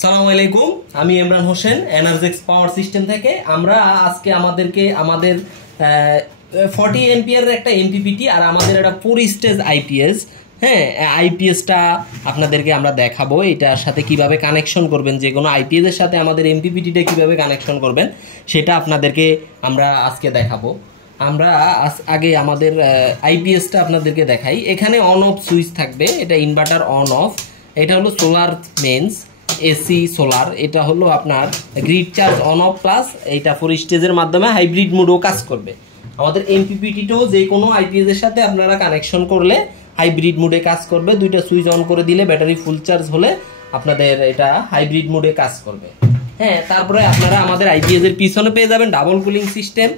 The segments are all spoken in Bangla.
সালামু আলাইকুম, আমি ইমরান হোসেন এনার্জেক্স পাওয়ার সিস্টেম থেকে। আমরা আজকে আমাদের 40 এম্পিয়ার একটা এমপিপিটি আর আমাদের একটা 4 স্টেজ আইপিএস, হ্যাঁ আইপিএসটা আপনাদেরকে আমরা দেখাবো। এটার সাথে কিভাবে কানেকশন করবেন, যে কোনো আইপিএস এর সাথে আমাদের এমপিপিটিটা কিভাবে কানেকশন করবেন সেটা আপনাদেরকে আমরা আজকে দেখাবো। আমরা আগে আমাদের আইপিএসটা আপনাদেরকে দেখাই। এখানে অন অফ সুইচ থাকবে, এটা ইনভার্টার অন অফ, এটা হলো সোলার মেন্স এসি সোলার, এটা হলো আপনার grid charge on of plus এইটা 4 স্টেজের মাধ্যমে হাইব্রিড মোডও কাজ করবে। আমাদের এমপিপিটিটাও যে কোনো আইপিএস এর সাথে আপনারা কানেকশন করলে হাইব্রিড মোডে কাজ করবে। দুইটা সুইচ অন করে দিলে ব্যাটারি ফুল চার্জ হলে আপনাদের এটা হাইব্রিড মোডে কাজ করবে। হ্যাঁ, তারপরে আপনারা আমাদের আইপিএস এর পিছনে পেয়ে যাবেন ডাবল কুলিং সিস্টেম,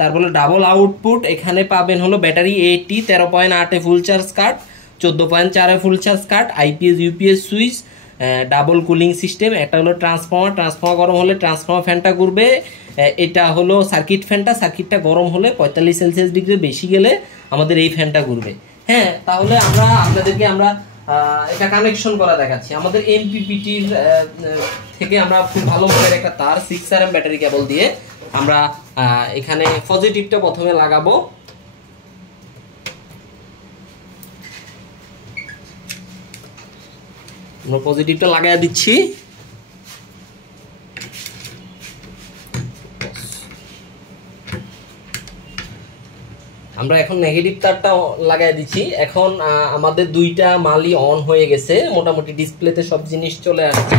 তারপরে ডাবল আউটপুট। এখানে পাবেন হলো battery 80 13.8 full charge cut, 14.4 full charge cut, IPS UPS switch, double cooling system. একটা হলো ট্রান্সফর্মার গরম হলে ট্রান্সফর্মার ফ্যানটা ঘুরবে। এটা হলো সার্কিট ফ্যানটা, সার্কিটটা গরম হলে 45 সেলসিয়াস ডিগ্রি বেশি গেলে আমাদের এই ফ্যানটা ঘুরবে। হ্যাঁ, তাহলে আপনাদেরকে এটা কানেকশন করা দেখাচ্ছি। আমাদের এমপিপিটির থেকে আমরা খুব ভালো মানের একটা তার 6RM ব্যাটারি কেবল দিয়ে আমরা এখানে পজিটিভটা প্রথমে লাগাবো। আমরা পজিটিভটা লাগাই দিচ্ছি। আমরা এখন নেগেটিভ তারটা লাগাই দিচ্ছি। এখন আমাদের দুইটা মালই অন হয়ে গেছে, মোটামুটি ডিসপ্লেতে সব জিনিস চলে আসছে।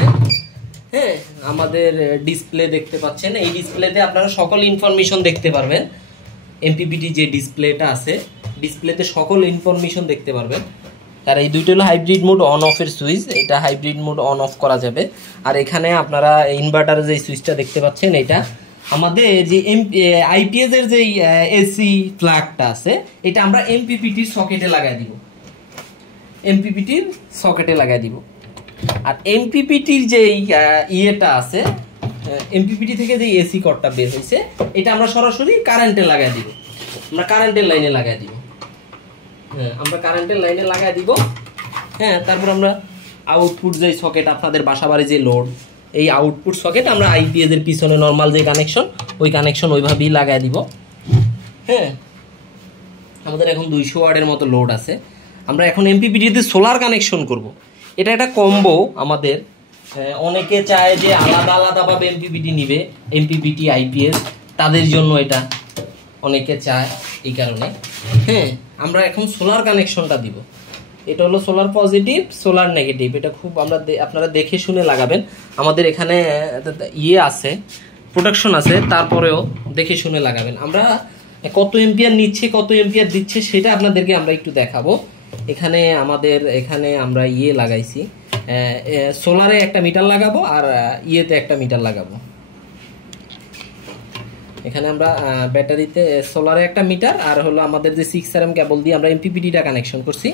হ্যাঁ, আমাদের ডিসপ্লে দেখতে পাচ্ছেন, এই ডিসপ্লেতে আপনারা সকল ইনফরমেশন দেখতে পারবেন। এমপিপিটি যে ডিসপ্লেটা আছে, ডিসপ্লেতে সকল ইনফরমেশন দেখতে পারবেন। আর এই দুইটা হলো হাইব্রিড মোড অন অফের সুইচ, এটা হাইব্রিড মোড অন অফ করা যাবে। আর এখানে আপনারা ইনভার্টারের যে সুইচটা দেখতে পাচ্ছেন, এটা আমাদের যে আইপিএস এর যে এসি প্লাগটা আছে, এটা আমরা এমপিপিটির সকেটে লাগাই দিব, এমপিপিটির সকেটে লাগাই দিব। আর এমপিপিটির যে ইয়েটা আছে, এমপিপিটি থেকে যে এসি কর্ডটা বের হয়েছে, এটা আমরা সরাসরি কারেন্টে লাগাই দিব। আমরা কারেন্টের লাইনে লাগাই দিব। হ্যাঁ, আমরা কারেন্টের লাইনে লাগাই দিব। হ্যাঁ, তারপর আমরা আউটপুট যে সকেট, আপনাদের বাসাবাড়ি যে লোড, এই আউটপুট সকেট আমরা আইপিএস এর পিছনে নর্মাল যে কানেকশন, ওই কানেকশন ওইভাবেই লাগাই দিব। হ্যাঁ, আমাদের এখন 200 ওয়াটের মতো লোড আছে। আমরা এখন এমপিপিটিতে সোলার কানেকশন করব। এটা একটা কম্বো আমাদের। অনেকে চায় যে আলাদা আলাদাভাবে এমপিপিটি নিবে, এমপিপিটি আইপিএস, তাদের জন্য এটা অনেকে চায়, এই কারণে। হ্যাঁ, আমরা এখন সোলার কানেকশনটা দিব। এটা হলো সোলার পজিটিভ, সোলার নেগেটিভ। এটা খুব আপনারা দেখে শুনে লাগাবেন। আমাদের এখানে ইয়ে আছে, প্রোটেকশন আছে, তারপরেও দেখে শুনে লাগাবেন। আমরা কত এম্পিয়ার নিচ্ছে, কত এম্পিয়ার দিচ্ছে সেটা আপনাদেরকে আমরা একটু দেখাবো। এখানে আমরা ইয়ে লাগাইছি, সোলারে একটা মিটার লাগাবো আর ইয়েতে একটা মিটার লাগাবো। এখানে আমরা ব্যাটারিতে সোলারে একটা মিটার আর হলো আমাদের যে 6RM কেবল দিয়ে আমরা এমপিপিটিটা কানেকশন করছি,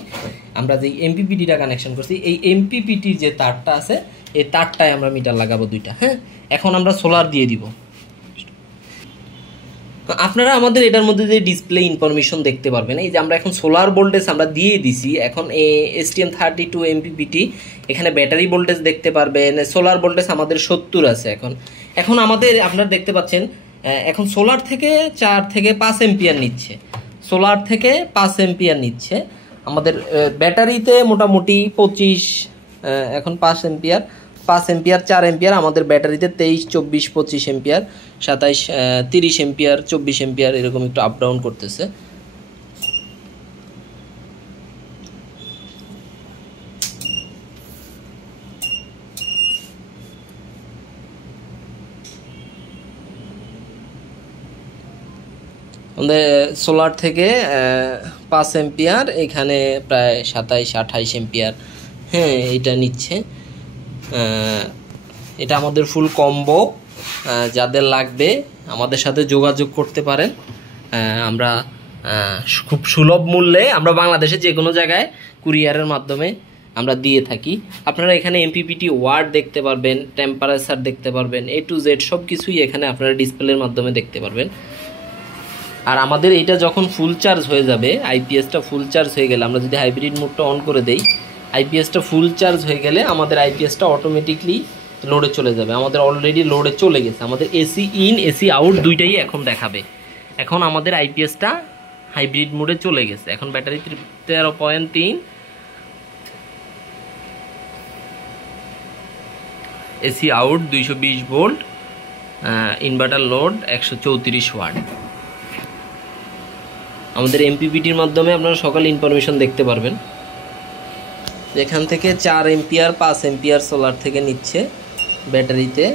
এই এমপিপিটির যে তারটা আছে, এই তারটায় আমরা মিটার লাগাবো দুইটা। হ্যাঁ, এখন আমরা সোলার দিয়ে দিব। আপনারা আমাদের এটার মধ্যে যে ডিসপ্লে ইনফরমেশন দেখতে পারবেন, এই যে আমরা এখন সোলার ভোল্টেজ আমরা দিয়ে দিছি। এখন STM32 এমপিপিটি, এখানে ব্যাটারি ভোল্টেজ দেখতে পারবেন। সোলার ভোল্টেজ আমাদের 70 আছে। এখন আমাদের আপনারা দেখতে পাচ্ছেন, এখন সোলার থেকে 4 থেকে 5 এম্পিয়ার নিচ্ছে, আমাদের ব্যাটারিতে মোটামুটি 25, এখন 5 এম্পিয়ার 4 এম্পিয়ার, আমাদের ব্যাটারিতে 23 24 25 এম্পিয়ার 27 30 এম্পিয়ার 24 এম্পিয়ার এরকম একটু আপ ডাউন করতেছে। আমাদের সোলার থেকে 5 এম্পিয়ার, এখানে প্রায় 27 28 এম্পিয়ার। হ্যাঁ, এটা নিচ্ছে। এটা আমাদের ফুল কম্বো। যাদের লাগবে আমাদের সাথে যোগাযোগ করতে পারেন। আমরা খুব সুলভ মূল্যে আমরা বাংলাদেশে যে কোনো জায়গায় কুরিয়ারের মাধ্যমে আমরা দিয়ে থাকি। আপনারা এখানে এমপিপিটি ওয়াট দেখতে পারবেন, টেম্পারেচার দেখতে পারবেন, A to Z সব কিছুই এখানে আপনারা ডিসপ্লের মাধ্যমে দেখতে পারবেন। আর আমাদের এটা যখন ফুল চার্জ হয়ে যাবে, আইপিএসটা ফুল চার্জ হয়ে গেলে, আমরা যদি হাইব্রিড মোডটা অন করে দেই, আইপিএসটা ফুল চার্জ হয়ে গেলে আমাদের আইপিএসটা অটোমেটিকলি লোডে চলে যাবে। আমাদের অলরেডি লোডে চলে গেছে, আমাদের এসি ইন এসি আউট দুইটাই এখন দেখাবে। এখন আমাদের আইপিএসটা হাইব্রিড মোডে চলে গেছে। এখন battery 13.3, AC out 220 volt, inverter load 134 watt. আমাদের এমপিপিটির মাধ্যমে আপনারা সকালে ইনফরমেশন দেখতে পারবেন। এখান থেকে 4 এম্পিয়ার 5 এম্পিয়ার সোলার থেকে নিচ্ছে, ব্যাটারিতে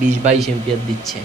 20-22 এম্পিয়ার দিচ্ছে।